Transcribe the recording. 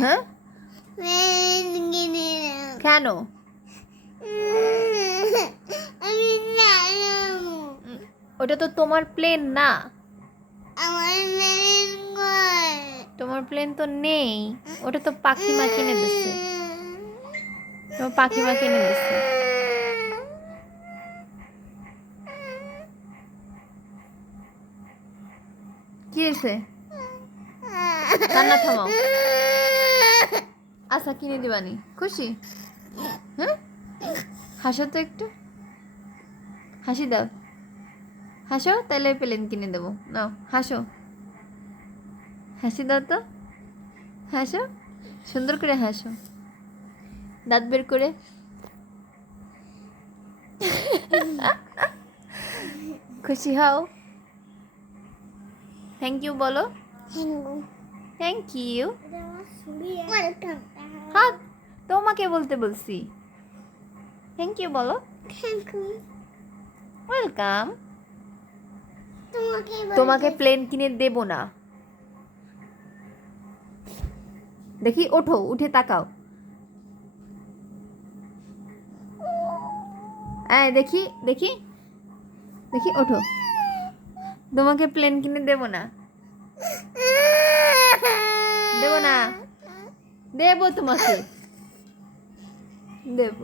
হ্যাঁ কেন ওটা তো তোমার প্লেন না তোমার প্লেন তো নেই ওটা তো পাখি মা কিনে দিচ্ছে তোমার পাখি মা কিনে দিচ্ছে কি হয়েছে কান্না থামাও আচ্ছা কিনে দিবানি খুশি হ্যাঁ হাসো তো একটু হাসি দাও হাসো তাহলে প্লেন কিনে দেবো নাও হাসো হাসি দাও তো হাসো সুন্দর করে হাসো দাঁত বের করে খুশি হও থ্যাংক ইউ বলো থ্যাংক ইউ হ্যাঁ তোমাকে বলতে বলছি থ্যাংক ইউ বলো ওয়েলকাম তোমাকে প্লেন কিনে দেব না দেখি ওঠো উঠে তাকাও দেখি দেখি দেখি ওঠো তোমাকে প্লেন কিনে দেব না দেব না দেব তোমাকে দেব